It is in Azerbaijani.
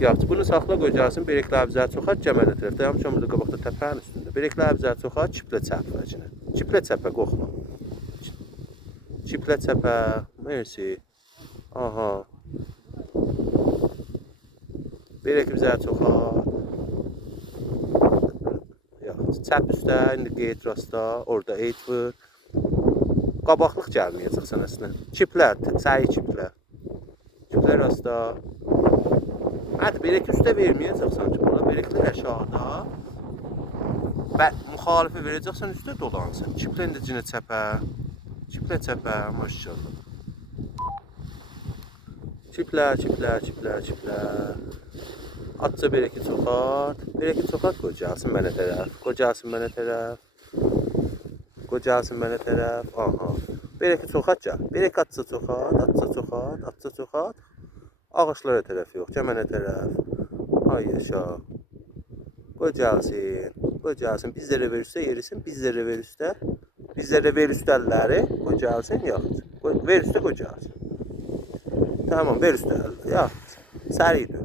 Yaxşı, bunu saxla qoyacaqsın, bereklər bizə çoxar, gəmənə tərəf. Dayanmışam burada qabaqda təpənin üstündə. Bereklər bizə çoxar, çiplə çəpəcinə. Çiplə çəpə, qorxma. Çiplə çəpə, mersi. Aha. Berek bizə çoxar. Yaxşı, çəp üstə, indi qeyd rasta, orada eyd vur. Qabaqlıq gəlməyəcəksən əslində. Çiplə, çayı çiplə. Çiplə rasta. Hadi berek üstə verməyəcəksən ki, buna bereklər aşağıda. Və müxalifi verəcəksən üstə dolansın. Çiplə indi cinə çəpə. Çiplə çəpə, maşallah. Çiplə, çiplə, çiplə, çiplə. Atça bereki çoxart. Bereki çoxart qocalsın mənə tərəf. Qocalsın mənə tərəf. Qocalsın mənə tərəf. Aha. Bereki çoxart gəl. Berek atça çoxart, atça çoxart, atça çoxart. Ağaçlara tərəf yox, gəmənə tərəf. Ay yaşa. Qocalsın, qocalsın. Bizlərə ver üstə yerisin, bizlərə ver üstə. Bizlərə ver üstələri, qocalsın, yaxşı. Ver üstə qocalsın. Tamam, ver üstə. Yaxşı. Səri dön.